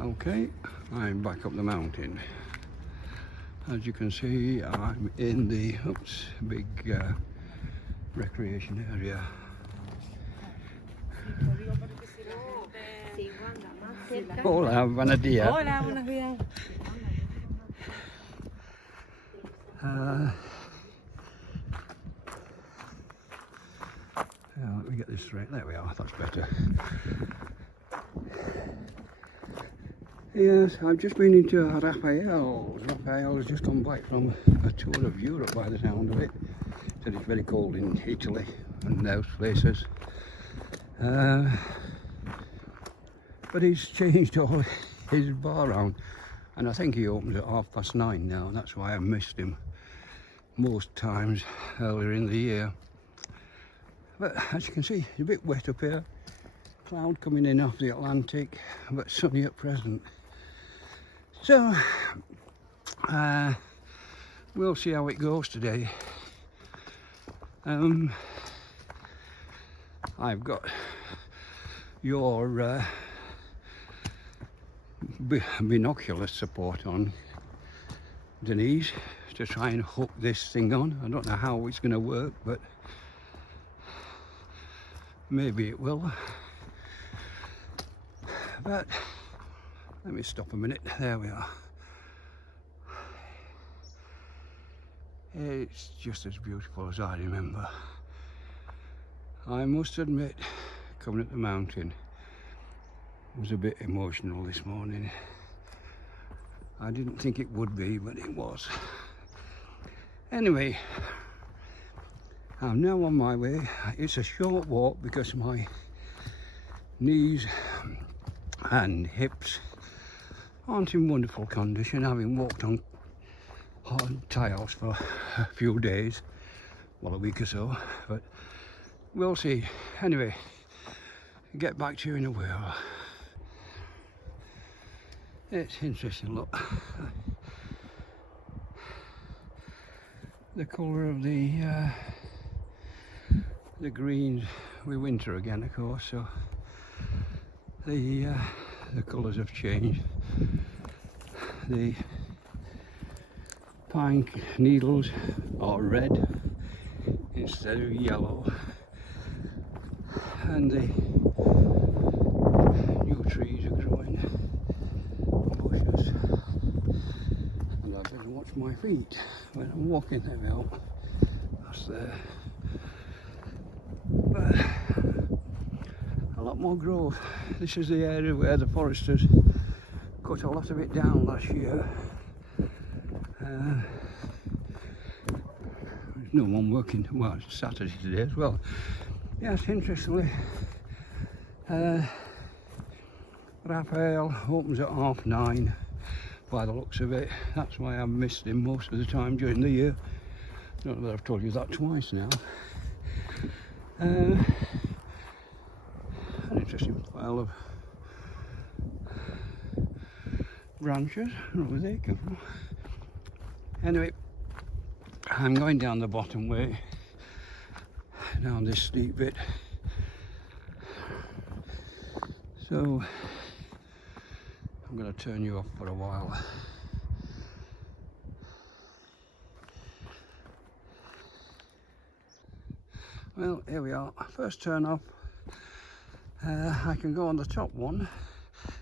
Okay, I'm back up the mountain. As you can see, I'm in the big recreation area. Hola, buenos días. Hola, buenos días. Let me get this straight. There we are, that's better. Yes, I've just been into Rafael's. Rafael's just come back from a tour of Europe by the sound of it. Said it's very cold in Italy and those places. But he's changed all his bar round, and I think he opens at 9:30 now, and that's why I missed him most times earlier in the year. But as you can see, it's a bit wet up here. Cloud coming in off the Atlantic, but sunny at present. So we'll see how it goes today. I've got your binocular support on, Denise, to try and hook this thing on. I don't know how it's going to work, but maybe it will. But let me stop a minute. There we are. It's just as beautiful as I remember. I must admit, coming up the mountain was a bit emotional this morning. I didn't think it would be, but it was. Anyway, I'm now on my way. It's a short walk because my knees and hips aren't in wonderful condition, having walked on hard tiles for a few days, well, a week or so, but we'll see. Anyway, get back to you in a while. It's interesting, look. The colour of the greens. We winter again, of course, so the colours have changed. The pine needles are red instead of yellow, and the new trees are growing bushes. And I better watch my feet when I'm walking. There we are. That's there. But a lot more growth. This is the area where the foresters cut a lot of it down last year. There's no one working. Well, it's Saturday today as well. Yes, interestingly, Raphael opens at 9:30 by the looks of it. That's why I've missed him most of the time during the year. I don't know whether I've told you that twice now. An interesting pile of branches. I don't know where they come from. Anyway, I'm going down the bottom way, down this steep bit. So I'm going to turn you off for a while. Well, here we are. First turn off. I can go on the top one.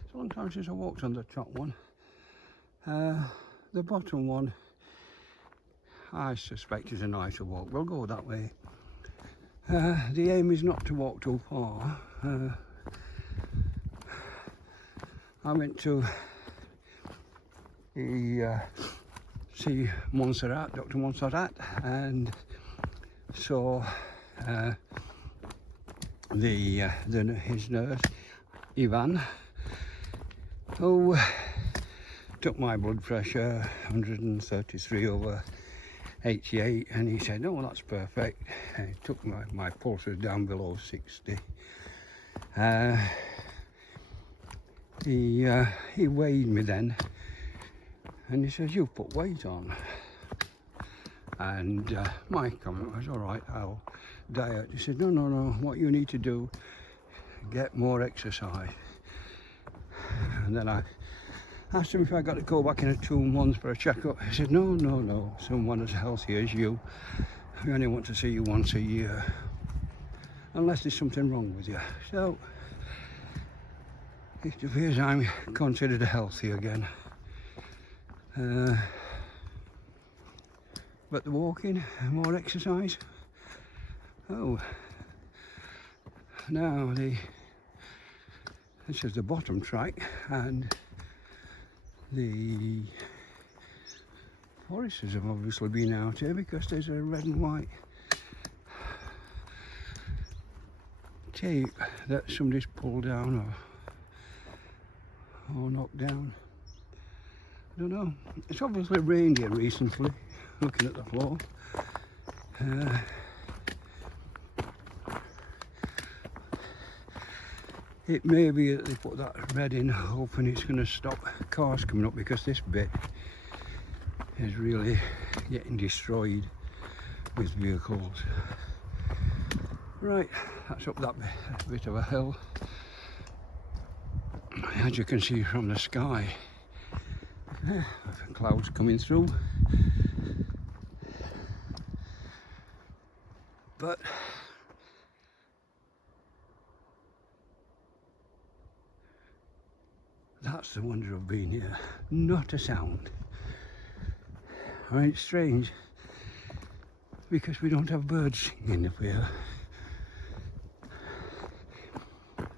It's a long time since I walked on the top one. The bottom one, I suspect, is a nicer walk. We'll go that way. The aim is not to walk too far. I went to see Montserrat, Dr. Montserrat, and saw his nurse, Ivan, who took my blood pressure, 133/88, and he said, "Oh, that's perfect." And he took my pulse was down below 60. He weighed me then, and he says, "You've put weight on." And my comment was, "All right, I'll diet." He said, no, what you need to do, get more exercise. And then I asked him if I got to go back in 2 months for a checkup. He said, no, someone as healthy as you, I only want to see you once a year, unless there's something wrong with you. So it appears I'm considered healthy again. But the walking, more exercise. Oh, now this is the bottom track, and the foresters have obviously been out here because there's a red and white tape that somebody's pulled down or knocked down. I don't know. It's obviously rained here recently, looking at the floor. It may be that they put that red in hoping it's going to stop cars coming up, because this bit is really getting destroyed with vehicles. Right, that's up that bit of a hill. As you can see from the sky, clouds coming through, but that's the wonder of being here. Not a sound. I mean, it's strange because we don't have birds singing up here.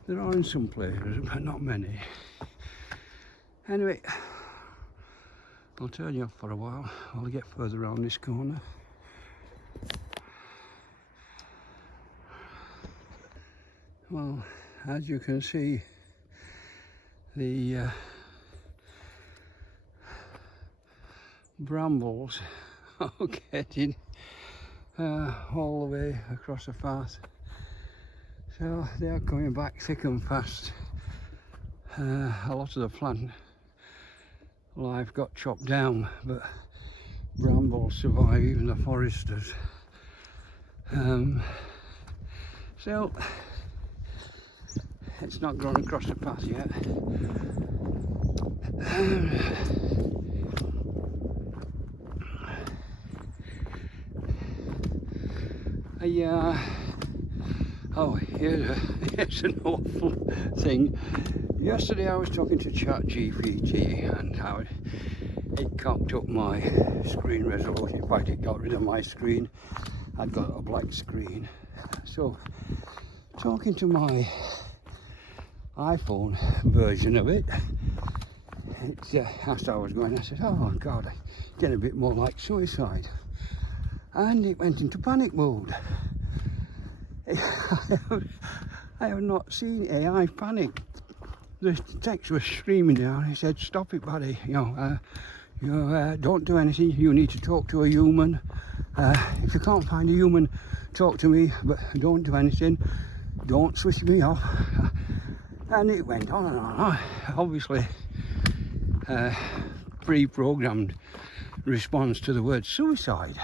There are in some places, but not many. Anyway, I'll turn you off for a while. I'll get further around this corner. Well, as you can see, the brambles are getting all the way across the path. So they are coming back thick and fast. A lot of the plant life got chopped down, but brambles survive, even the foresters. So it's not grown across the path yet. Oh, here's an awful thing. Yesterday I was talking to ChatGPT and how it cocked up my screen resolution. In fact, it got rid of my screen. I'd got a black screen. So, talking to my iPhone version of it, asked how I was going. I said, oh God, I'm getting a bit more like suicide. And it went into panic mode. I have not seen AI panic. The text was screaming down. He said, stop it, buddy. Don't do anything. You need to talk to a human. If you can't find a human, talk to me, but don't do anything. Don't switch me off. And it went on and on. Obviously, pre-programmed response to the word suicide.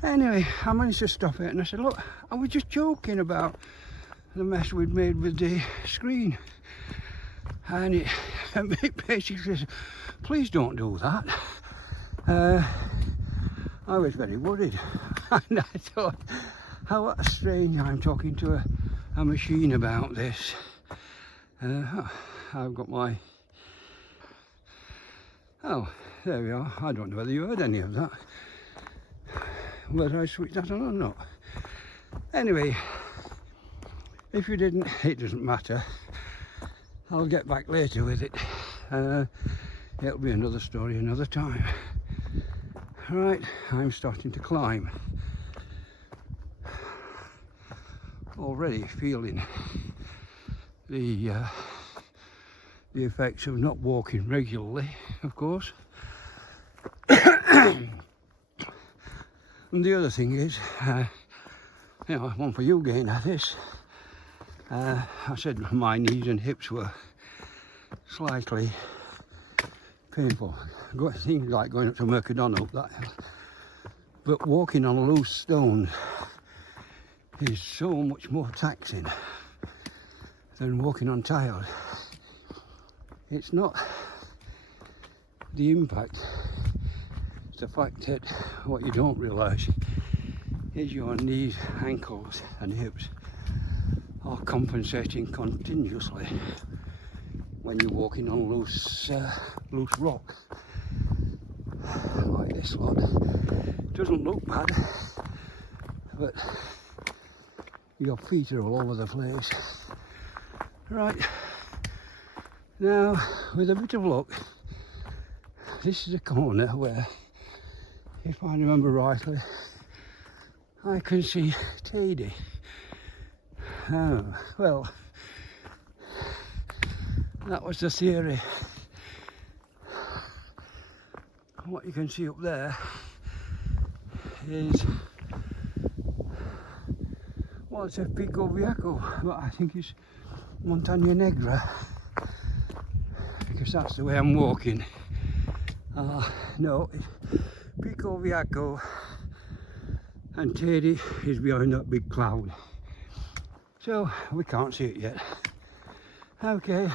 Anyway, I managed to stop it, and I said, look, I was just joking about the mess we'd made with the screen. And it basically says, please don't do that. I was very worried. And I thought, how strange, I'm talking to a machine about this. I've got my... Oh, there we are. I don't know whether you heard any of that. Whether I switched that on or not. Anyway, if you didn't, it doesn't matter. I'll get back later with it. It'll be another story another time. Right, I'm starting to climb. Already feeling the effects of not walking regularly, of course. And the other thing is, one for you getting at this, I said my knees and hips were slightly painful. Things like going up to Mercadona, but walking on loose stones is so much more taxing than walking on tiles. It's not the impact, it's the fact that what you don't realise is your knees, ankles and hips are compensating continuously when you're walking on loose rock like this lot. Doesn't look bad, but your feet are all over the place. Right, now with a bit of luck, this is a corner where, if I remember rightly, I can see Tady. Well, that was the theory. What you can see up there is, well, it's a Pico Bianco, but I think it's Montaña Negra, because that's the way I'm walking. No, it's Pico Bianco, and Tady is behind that big cloud. So we can't see it yet. Okay,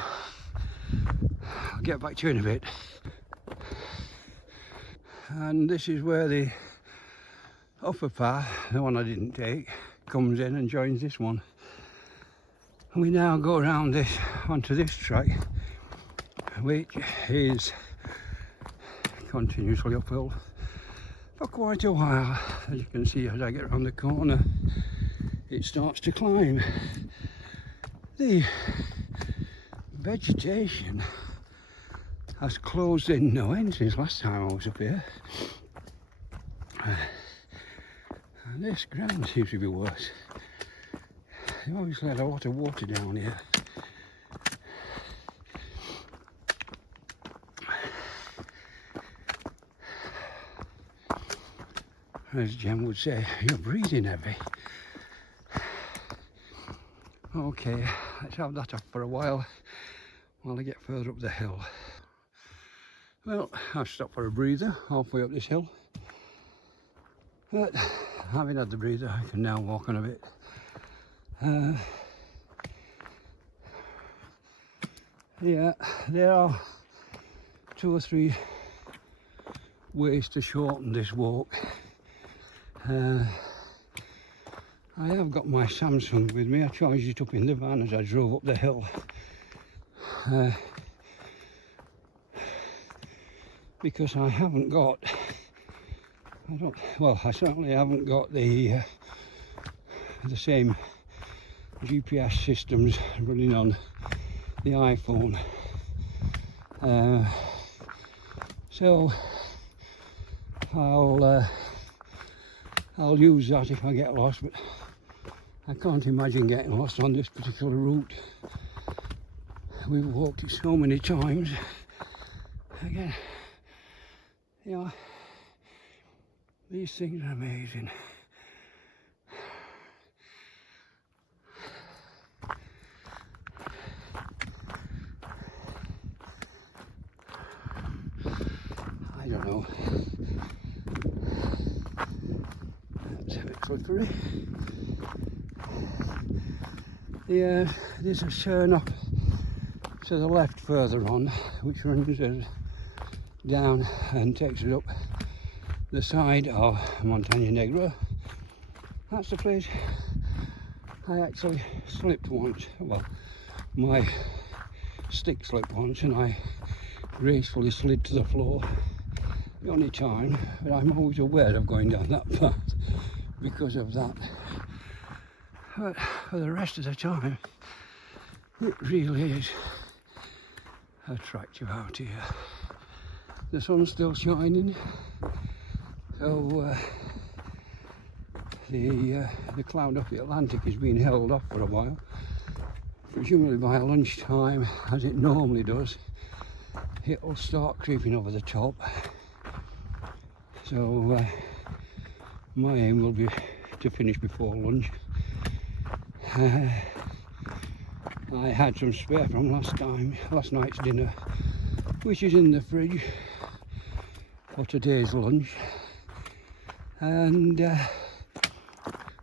I'll get back to you in a bit. And this is where the upper path, the one I didn't take, comes in and joins this one. And we now go around this onto this track, which is continuously uphill for quite a while. As you can see, as I get around the corner, it starts to climb. The vegetation has closed in no end since last time I was up here. And this ground seems to be worse. They obviously had a lot of water down here. As Jem would say, you're breathing heavy. Okay, let's have that up for a while I get further up the hill. Well, I've stopped for a breather halfway up this hill. But having had the breather, I can now walk on a bit. Yeah, there are 2 or 3 ways to shorten this walk. I have got my Samsung with me. I charged it up in the van as I drove up the hill. Because I haven't got, I certainly haven't got the same GPS systems running on the iPhone. So I'll use that if I get lost, but I can't imagine getting lost on this particular route. We've walked it so many times. Again, you know, these things are amazing. I don't know. That's a bit slippery. Yeah, there's a turn off to the left further on, which runs us down and takes us up the side of Montaña Negra. That's the place I actually slipped once. Well, my stick slipped once and I gracefully slid to the floor. The only time, but I'm always aware of going down that path because of that. But for the rest of the time, it really is attractive out here. The sun's still shining, so the cloud off the Atlantic is being held off for a while. Presumably by lunchtime, as it normally does, it'll start creeping over the top. So my aim will be to finish before lunch. I had some spare from last night's dinner, which is in the fridge for today's lunch, and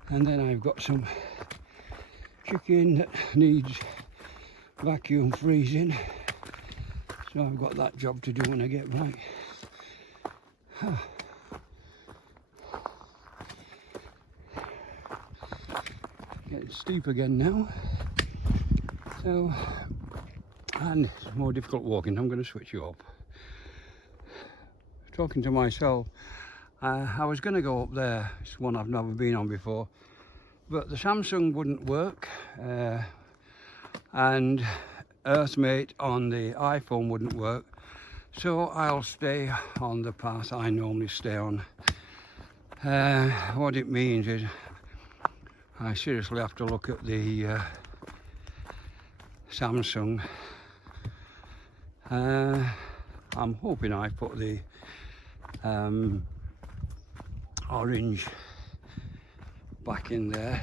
then I've got some chicken that needs vacuum freezing, So I've got that job to do when I get back. Getting steep again now. So, and it's more difficult walking. I'm going to switch you up. Talking to myself, I was going to go up there. It's one I've never been on before, but the Samsung wouldn't work, and Earthmate on the iPhone wouldn't work. So I'll stay on the path I normally stay on. What it means is I seriously have to look at the Samsung. I'm hoping I put the orange back in there.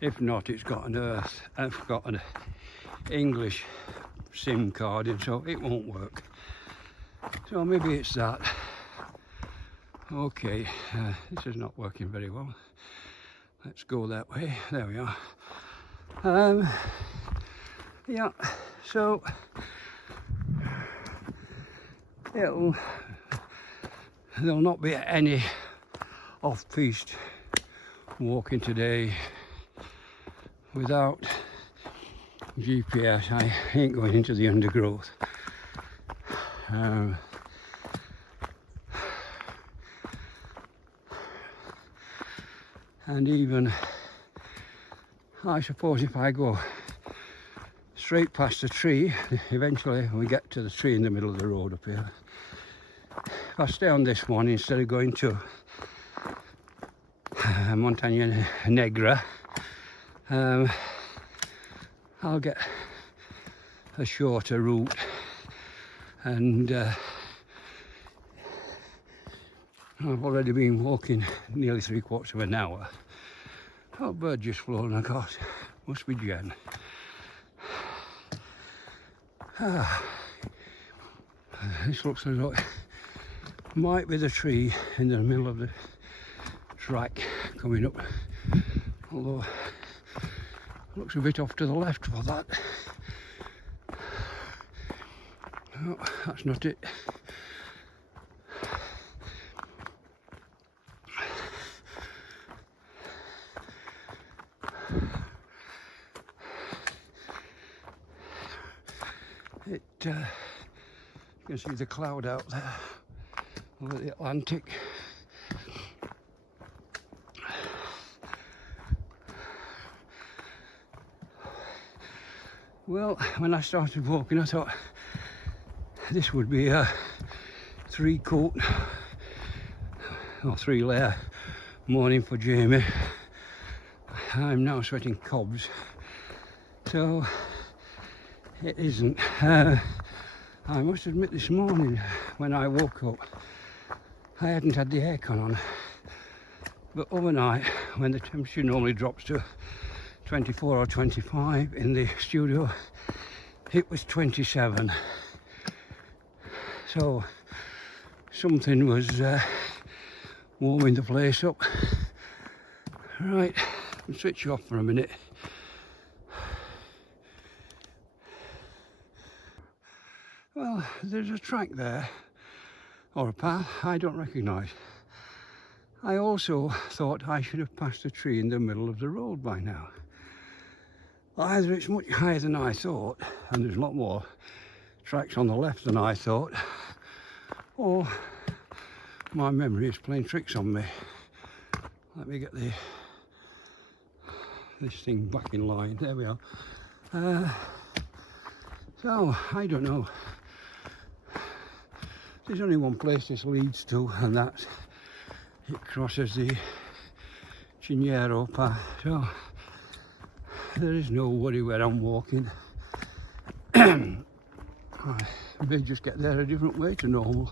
If not, it's got an English SIM card in, so it won't work. So maybe it's that. Okay, this is not working very well. Let's go that way. There we are. Yeah, so there'll not be any off-piste walking today without GPS. I ain't going into the undergrowth. And even, I suppose, if I go straight past the tree, eventually we get to the tree in the middle of the road up here. If I stay on this one instead of going to Montaña Negra, I'll get a shorter route, and I've already been walking nearly 3/4 of an hour. Oh, bird just flown across. Must be Jen. This looks as though it might be the tree in the middle of the track coming up, although it looks a bit off to the left for that. No, that's not it. You can see the cloud out there over the Atlantic. Well, when I started walking, I thought this would be a 3-coat or 3-layer morning for Jamie. I'm now sweating cobs, so it isn't. I must admit, this morning when I woke up, I hadn't had the aircon on, but overnight, when the temperature normally drops to 24 or 25 in the studio, it was 27. So something was warming the place up. Right, I'll switch you off for a minute. Well, there's a track there, or a path I don't recognise. I also thought I should have passed a tree in the middle of the road by now. Either it's much higher than I thought, and there's a lot more tracks on the left than I thought, or my memory is playing tricks on me. Let me get this thing back in line. There we are. So, I don't know. There's only one place this leads to, and that's it crosses the Chiñero path. So there is no worry where I'm walking. I may just get there a different way to normal.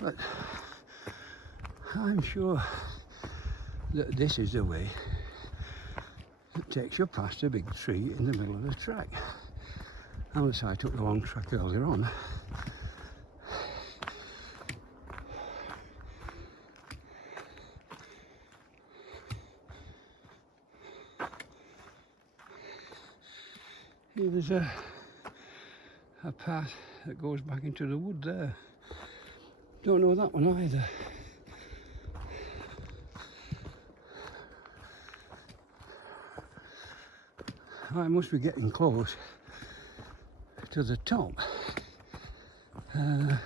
But I'm sure that this is the way that takes you past a big tree in the middle of the track. Unless I took the wrong track earlier on. Here's a path that goes back into the wood there. Don't know that one either. I must be getting close to the top. I'm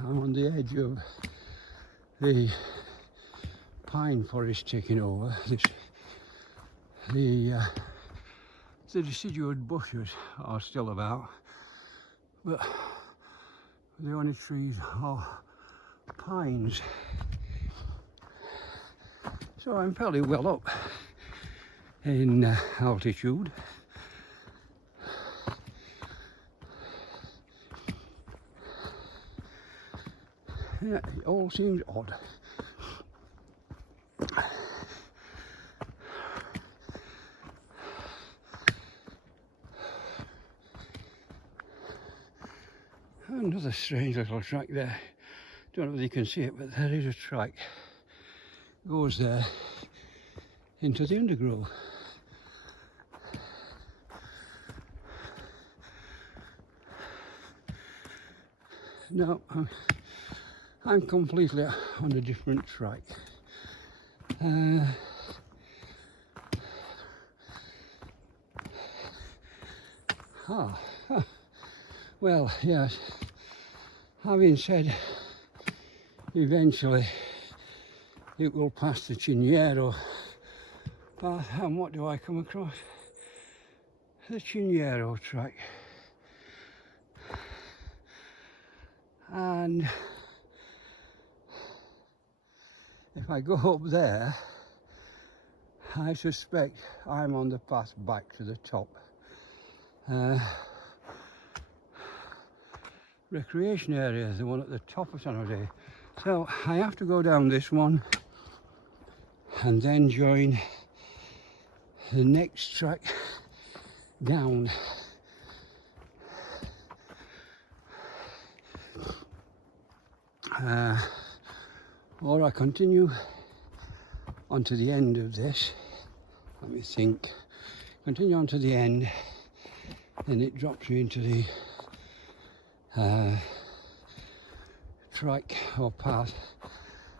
on the edge of the pine forest taking over. The deciduous bushes are still about, but the only trees are pines. So I'm fairly well up in altitude. Yeah, it all seems odd. Another strange little track there. Don't know whether you can see it, but there is a track. Goes there into the undergrowth. No, I'm completely on a different track. Well, yes. Having said, eventually it will pass the Ciniero path, and what do I come across? The Ciniero track. And if I go up there, I suspect I'm on the path back to the top. Recreation area is the one at the top of San Jose. So I have to go down this one and then join the next track down. Or I continue onto the end of this. Let me think. Continue on to the end, then it drops you into the track or path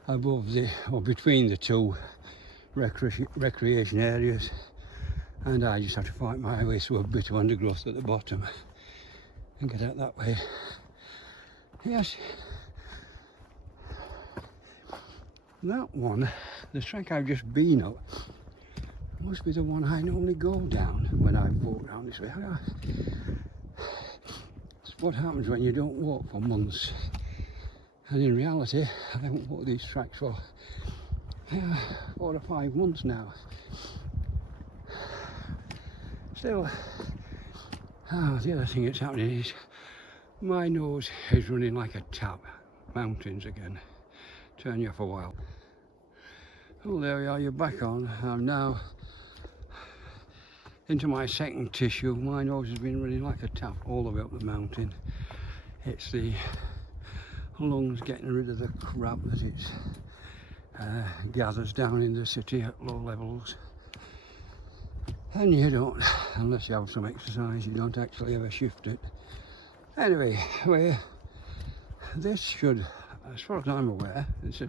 above or between the two recreation areas, and I just have to fight my way through a bit of undergrowth at the bottom and get out that way. Yes, that one, the track I've just been up, must be the one I normally go down when I walk around this way. It's what happens when you don't walk for months. And in reality, I haven't walked these tracks for 4 or 5 months now. Still, the other thing that's happening is my nose is running like a tap. Mountains again. Turn you off a while. Oh, there we are, you're back on. I'm now into my second tissue. My nose has been running like a tap all the way up the mountain. It's the lungs getting rid of the crap that it gathers down in the city at low levels. And you don't, unless you have some exercise, you don't actually ever shift it. Anyway, this should, as far as I'm aware, it's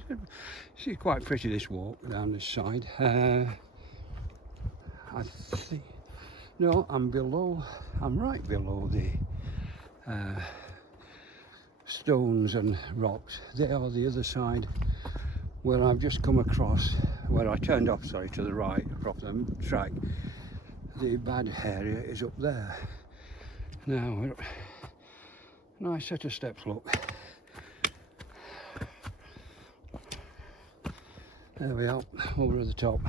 quite pretty, this walk down this side. I think, no, I'm right below the stones and rocks. They are the other side where I've just come across, where I turned off, sorry, to the right from the track. The bad area is up there. Now, nice set of steps, look. There we are, over at the top.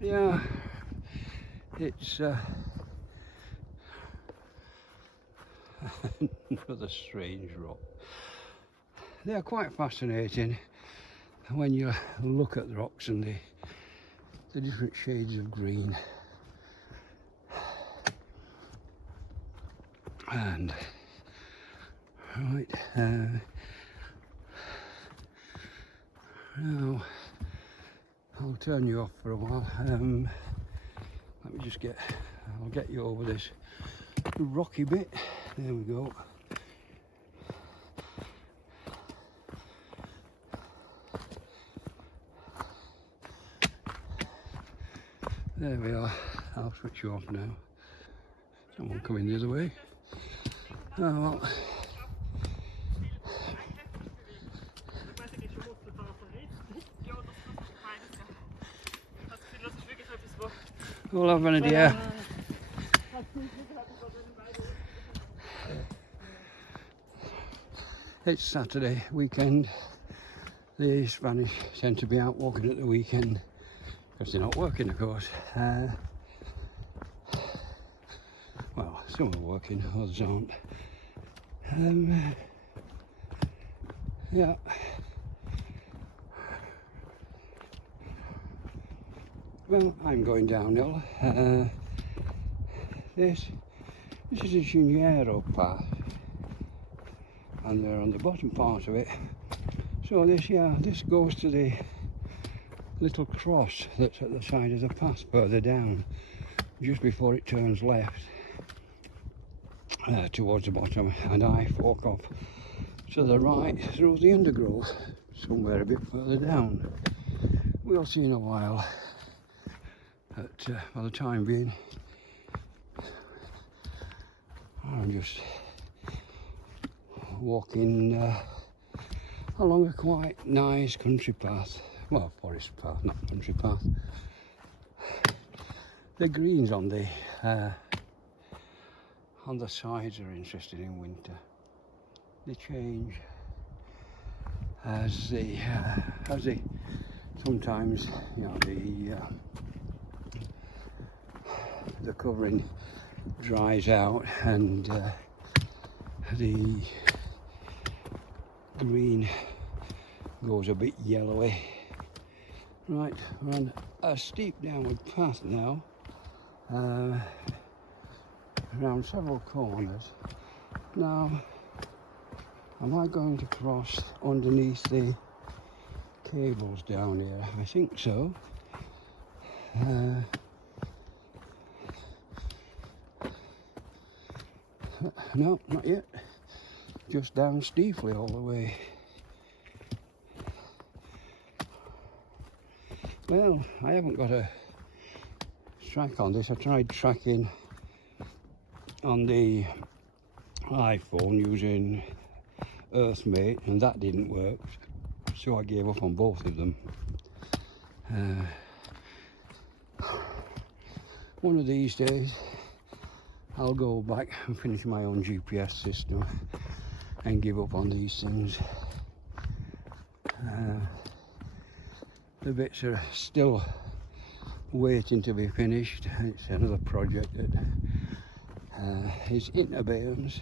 Yeah, it's another strange rock. They are quite fascinating when you look at the rocks and the different shades of green. And right, Now, I'll turn you off for a while. Let me just I'll get you over this rocky bit. There we go. There we are. I'll switch you off now. Someone coming the other way. Oh well. We'll have an idea. It's Saturday weekend. The Spanish tend to be out walking at the weekend because they're not working, of course. Well, some are working, others aren't. Yeah. Well, I'm going downhill. This is a Junero path, and they're on the bottom part of it. So this goes to the little cross that's at the side of the path further down, just before it turns left towards the bottom, and I fork off to the right through the undergrowth somewhere a bit further down. We'll see in a while. But for the time being, I'm just walking along a quite nice country path. Well, forest path, not country path. The greens on the sides are interesting in winter. They change as they sometimes, you know, the covering dries out and the green goes a bit yellowy. Right, we're on a steep downward path now, around several corners. Now, am I going to cross underneath the cables down here? I think so. No, not yet. Just down steeply all the way. Well, I haven't got a track on this. I tried tracking on the iPhone using Earthmate, and that didn't work, so I gave up on both of them. One of these days I'll go back and finish my own GPS system and give up on these things. The bits are still waiting to be finished. It's another project that is in abeyance.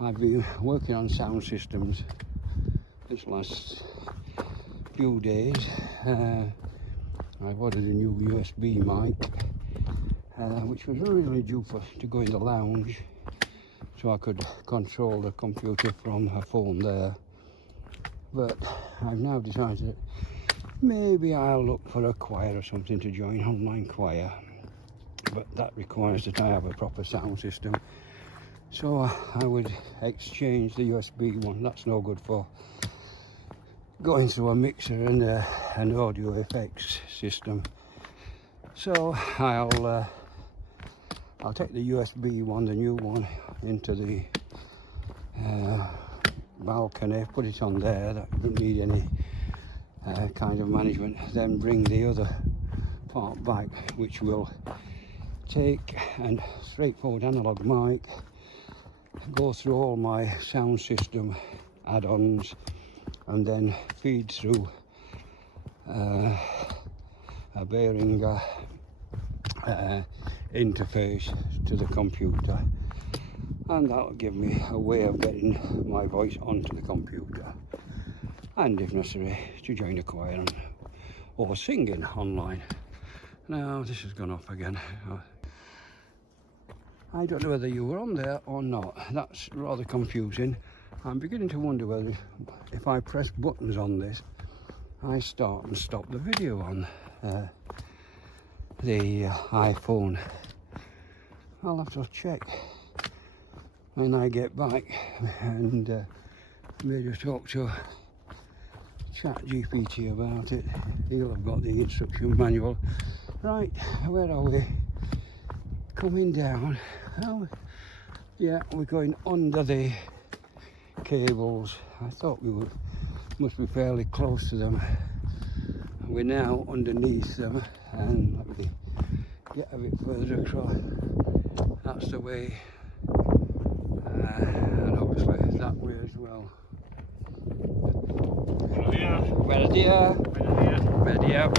I've been working on sound systems this last few days. I've ordered a new USB mic, which was originally due to go in the lounge, so I could control the computer from her phone there. But I've now decided that maybe I'll look for a choir or something to join, online choir. But that requires that I have a proper sound system. So I would exchange the USB one. That's no good for going through a mixer and an audio effects system. So I'll take the USB one, the new one, into the balcony, put it on there. That doesn't need any kind of management. Then bring the other part back, which will take a straightforward analog mic, go through all my sound system add-ons, and then feed through a Behringer interface to the computer, and that'll give me a way of getting my voice onto the computer, and if necessary to join a choir or singing online. Now this has gone off again. I don't know whether you were on there or not. That's rather confusing. I'm beginning to wonder whether if I press buttons on this, I start and stop the video on the iPhone. I'll have to check when I get back and maybe talk to ChatGPT about it. He'll have got the instruction manual. Right, where are we? Coming down. Oh, yeah, we're going under the cables. I thought we must be fairly close to them. We're now underneath them, and let me get a bit further across. That's the way, and obviously that way as well. Buenos dias. Buenos dias.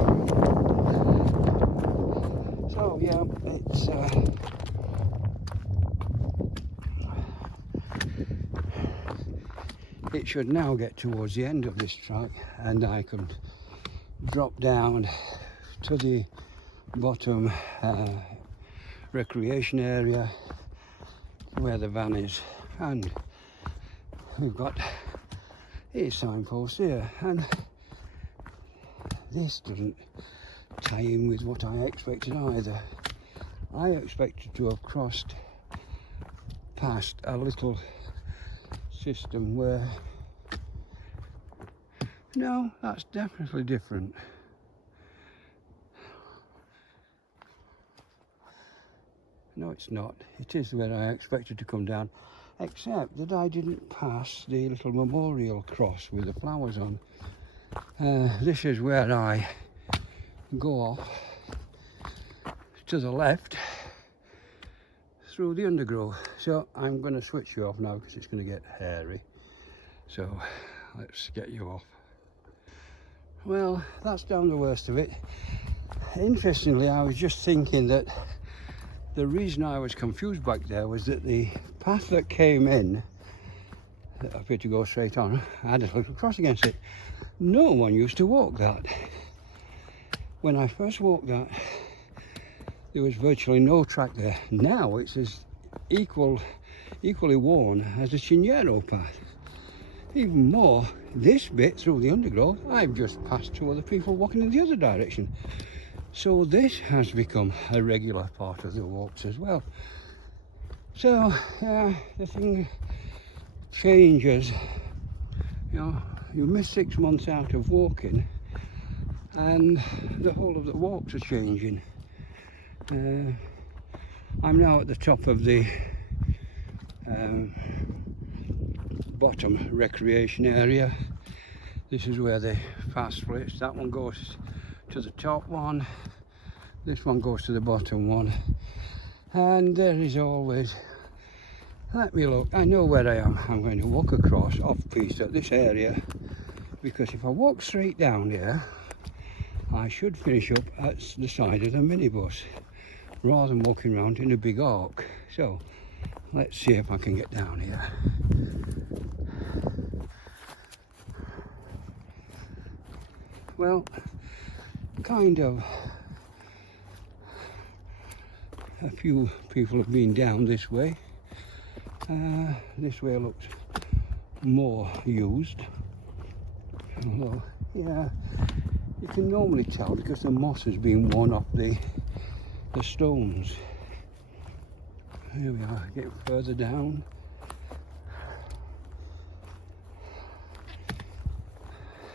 So yeah, it's it should now get towards the end of this track, and I can drop down to the bottom recreation area where the van is, and we've got a signpost here, and this doesn't tie in with what I expected either. I expected to have crossed past a little system where, no, that's definitely different. No, it's not. It is where I expected to come down, except that I didn't pass the little memorial cross with the flowers on. This is where I go off to the left through the undergrowth. So I'm going to switch you off now because it's going to get hairy. So let's get you off. Well, that's down the worst of it. Interestingly, I was just thinking that the reason I was confused back there was that the path that came in, that appeared to go straight on, I had a little cross against it. No one used to walk that. When I first walked that, there was virtually no track there. Now it's as equally worn as the Chiñero path. Even more, this bit through the undergrowth, I've just passed two other people walking in the other direction. So this has become a regular part of the walks as well. So yeah, the thing changes. You know, you miss 6 months out of walking, and the whole of the walks are changing. I'm now at the top of the bottom recreation area. This is where the path splits. That one goes to the top one, this one goes to the bottom one, and there is always, let me look, I know where I am. I'm going to walk across off piste at this area, because if I walk straight down here I should finish up at the side of the minibus rather than walking around in a big arc. So let's see if I can get down here. Well, kind of a few people have been down this way. This way looks more used, although yeah, you can normally tell because the moss has been worn off the stones. Here we are, getting further down.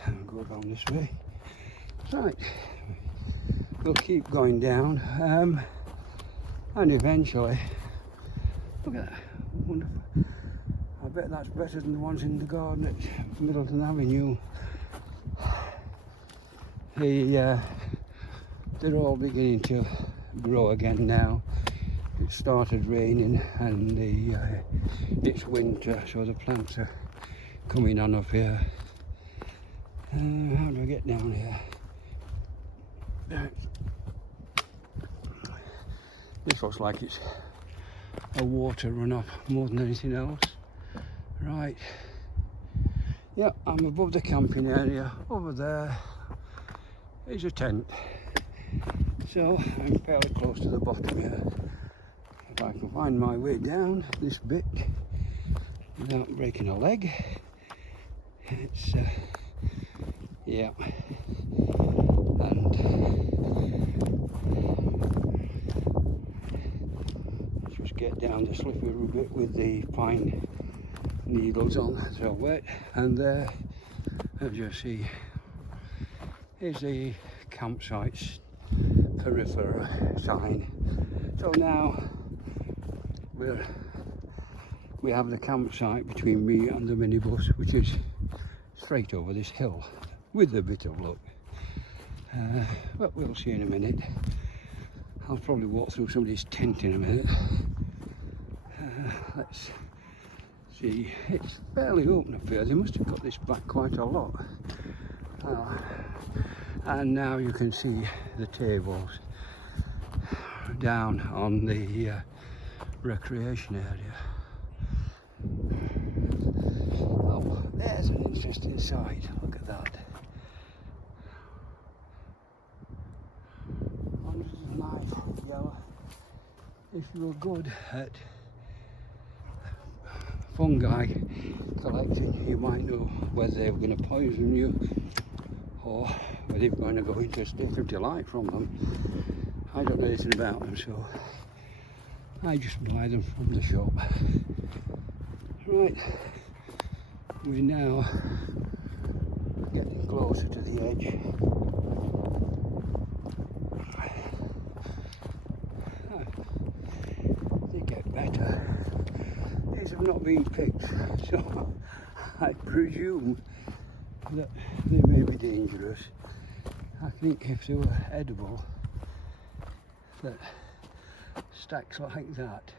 And go down this way. Right, we'll keep going down, and eventually, look at that, wonderful. I bet that's better than the ones in the garden at Middleton Avenue. They're all beginning to grow again now. It started raining and it's winter, so the plants are coming on up here. How do I get down here? This looks like it's a water runoff more than anything else. Right. Yeah, I'm above the camping area. Over there is a tent. So I'm fairly close to the bottom here. If I can find my way down this bit without breaking a leg, it's yeah. get down the slippery bit with the pine needles on, so wet. And there, as you see, is the campsite's peripheral sign. So now we have the campsite between me and the minibus, which is straight over this hill with a bit of luck. But we'll see in a minute. I'll probably walk through somebody's tent in a minute. Let's see, it's fairly open up here. They must have got this back quite a lot. And now you can see the tables down on the recreation area. Oh, there's an interesting sight. Look at that. Yellow. If you're good at fungi collecting, you might know whether they're going to poison you or whether you're going to go into a state of delight from them. I don't know anything about them, so I just buy them from the shop. Right, we're now getting closer to the edge. They get better. These have not been picked, so I presume that they may be dangerous. I think if they were edible, that stacks like that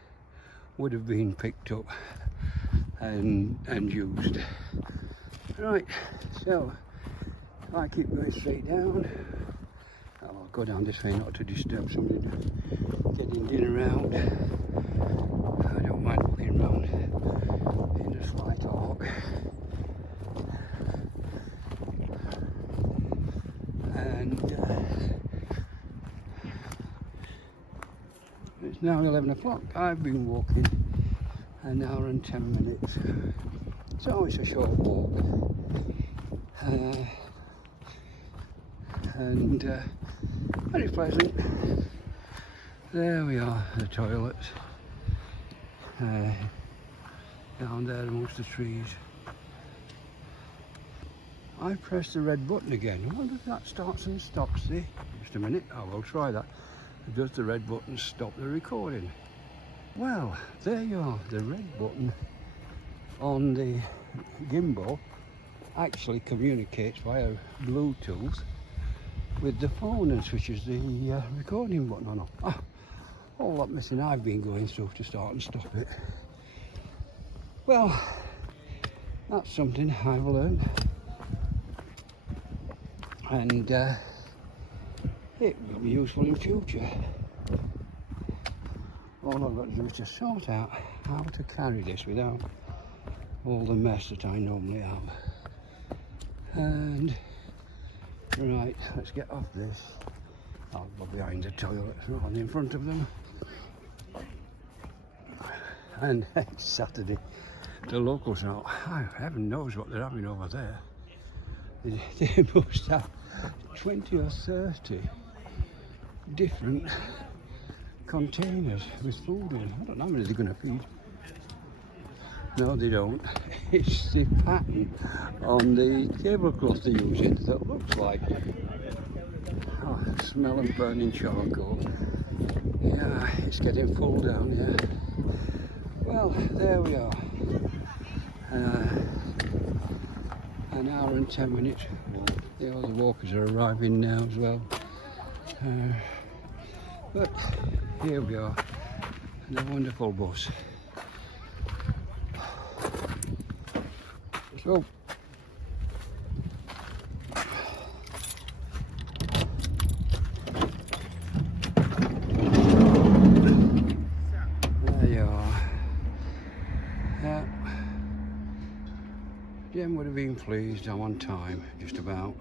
would have been picked up and used. Right, so if I keep going straight down, I'll go down this way not to disturb somebody getting dinner out. I don't mind looking around in a slight walk. And it's now 11 o'clock. I've been walking an hour and 10 minutes. So it's a short walk. And very pleasant. There we are, the toilets. Down there amongst the trees. I press the red button again. I wonder if that starts and stops. See? Just a minute, I will try that. Does the red button stop the recording? Well, there you are. The red button on the gimbal actually communicates via Bluetooth with the phone and switches the recording button on. Ah, all that missing I've been going through to start and stop it. Well, that's something I've learned. And it will be useful in future. All I've got to do is to sort out how to carry this without all the mess that I normally have. And right, let's get off this. I'll go behind the toilets, not in front of them. And it's Saturday. The locals now, heaven knows what they're having over there. They must have 20 or 30 different containers with food in. I don't know how many they're going to feed. No, they don't. It's the pattern on the tablecloth they're using that looks like, oh, smell of burning charcoal. Yeah, it's getting full down here. Well, there we are. An hour and 10 minutes. The other walkers are arriving now as well. But here we are, in a wonderful bus. So, there you are. Yeah. Jim would have been pleased. I'm on time, just about.